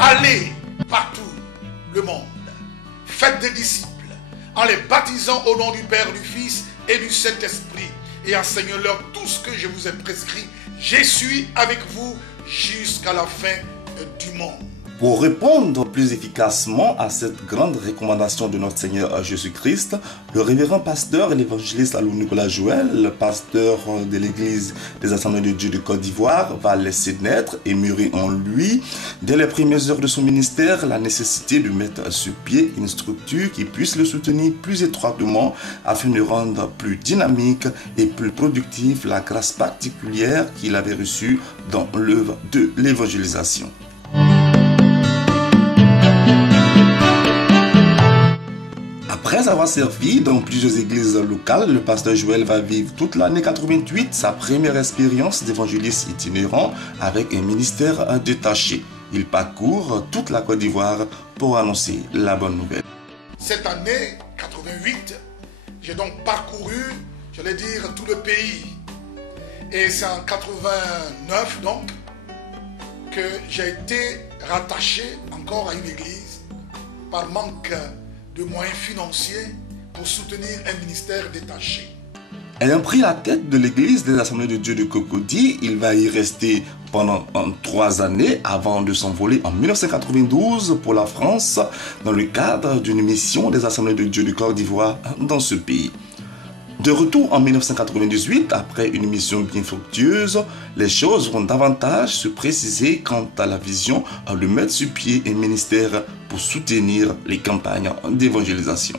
Allez partout le monde, faites des disciples, en les baptisant au nom du Père, du Fils et du Saint-Esprit, et enseignez-leur tout ce que je vous ai prescrit. Je suis avec vous jusqu'à la fin du monde. Pour répondre plus efficacement à cette grande recommandation de notre Seigneur Jésus-Christ, le révérend pasteur et l'évangéliste Alou Nicolas Joël, pasteur de l'Église des Assemblées de Dieu de Côte d'Ivoire, va laisser naître et mûrir en lui, dès les premières heures de son ministère, la nécessité de mettre sur pied une structure qui puisse le soutenir plus étroitement afin de rendre plus dynamique et plus productive la grâce particulière qu'il avait reçue dans l'œuvre de l'évangélisation. Après avoir servi dans plusieurs églises locales, le pasteur Joël va vivre toute l'année 88 sa première expérience d'évangéliste itinérant avec un ministère détaché. Il parcourt toute la Côte d'Ivoire pour annoncer la bonne nouvelle. Cette année 88, j'ai donc parcouru, j'allais dire, tout le pays. Et c'est en 89 donc que j'ai été rattaché encore à une église par manque de moyens financiers pour soutenir un ministère détaché. Ayant pris la tête de l'église des Assemblées de Dieu de Cocody, il va y rester pendant 3 années avant de s'envoler en 1992 pour la France dans le cadre d'une mission des Assemblées de Dieu de Côte d'Ivoire dans ce pays. De retour en 1998, après une mission bien fructueuse, les choses vont davantage se préciser quant à la vision de mettre sur pied un ministère pour soutenir les campagnes d'évangélisation.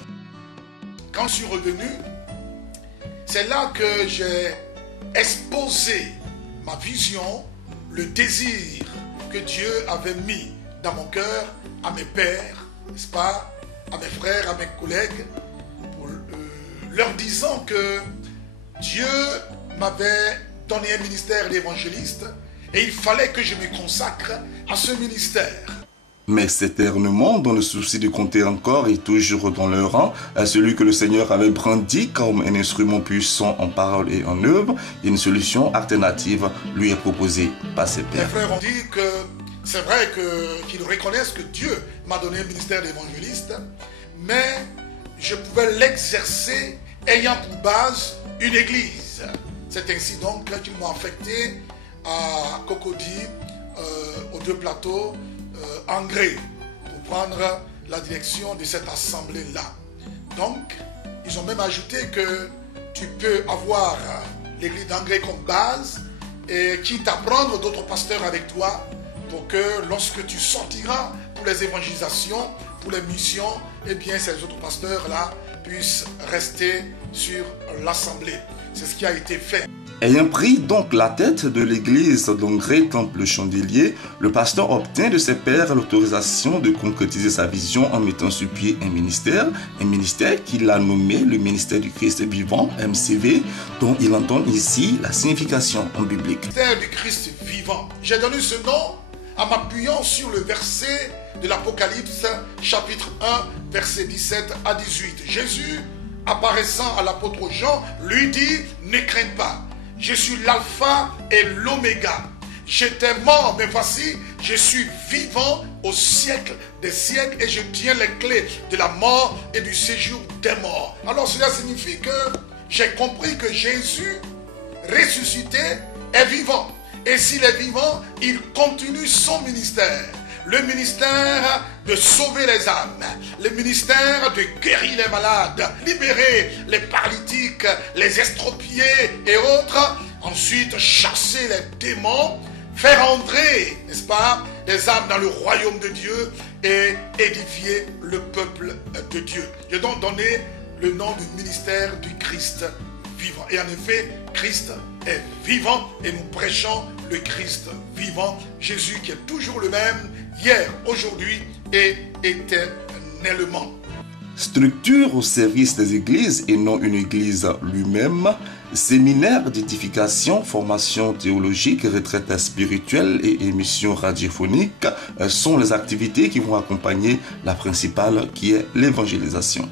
Quand je suis revenu, c'est là que j'ai exposé ma vision, le désir que Dieu avait mis dans mon cœur à mes pères, n'est-ce pas, à mes frères, à mes collègues, leur disant que Dieu m'avait donné un ministère d'évangéliste et il fallait que je me consacre à ce ministère. Mais cet ornement, dans le souci de compter encore et toujours dans le rang, celui que le Seigneur avait brandi comme un instrument puissant en parole et en œuvre, une solution alternative lui est proposée par ses pères. Les frères ont dit que c'est vrai qu'ils reconnaissent que Dieu m'a donné un ministère d'évangéliste, mais je pouvais l'exercer ayant pour base une église. C'est ainsi donc qu'ils m'ont affecté à Cocody, aux 2 plateaux, Angré, pour prendre la direction de cette assemblée-là. Donc, ils ont même ajouté que tu peux avoir l'église d'Angré comme base et quitte à prendre d'autres pasteurs avec toi pour que lorsque tu sortiras pour les évangélisations, pour les missions, eh bien ces autres pasteurs-là puissent rester sur l'assemblée. C'est ce qui a été fait. Ayant pris donc la tête de l'église d'Angré Temple Chandelier, le pasteur obtient de ses pairs l'autorisation de concrétiser sa vision en mettant sur pied un ministère qu'il a nommé le ministère du Christ vivant, MCV, dont il entend ici la signification en biblique. Ministère du Christ vivant. J'ai donné ce nom en m'appuyant sur le verset de l'Apocalypse, chapitre 1, versets 17 à 18. Jésus, apparaissant à l'apôtre Jean, lui dit, ne crains pas, je suis l'alpha et l'oméga. J'étais mort, mais voici, je suis vivant au siècle des siècles et je tiens les clés de la mort et du séjour des morts. Alors cela signifie que j'ai compris que Jésus, ressuscité, est vivant. Et s'il est vivant, il continue son ministère. Le ministère de sauver les âmes, le ministère de guérir les malades, libérer les paralytiques, les estropiés et autres. Ensuite, chasser les démons, faire entrer, n'est-ce pas, les âmes dans le royaume de Dieu et édifier le peuple de Dieu. J'ai donc donné le nom du ministère du Christ vivant. Et en effet, Christ est vivant et nous prêchons le Christ vivant, Jésus qui est toujours le même, hier, aujourd'hui et éternellement. Structure au service des églises et non une église lui-même, séminaire d'édification, formation théologique, retraite spirituelle et émissions radiophoniques sont les activités qui vont accompagner la principale qui est l'évangélisation.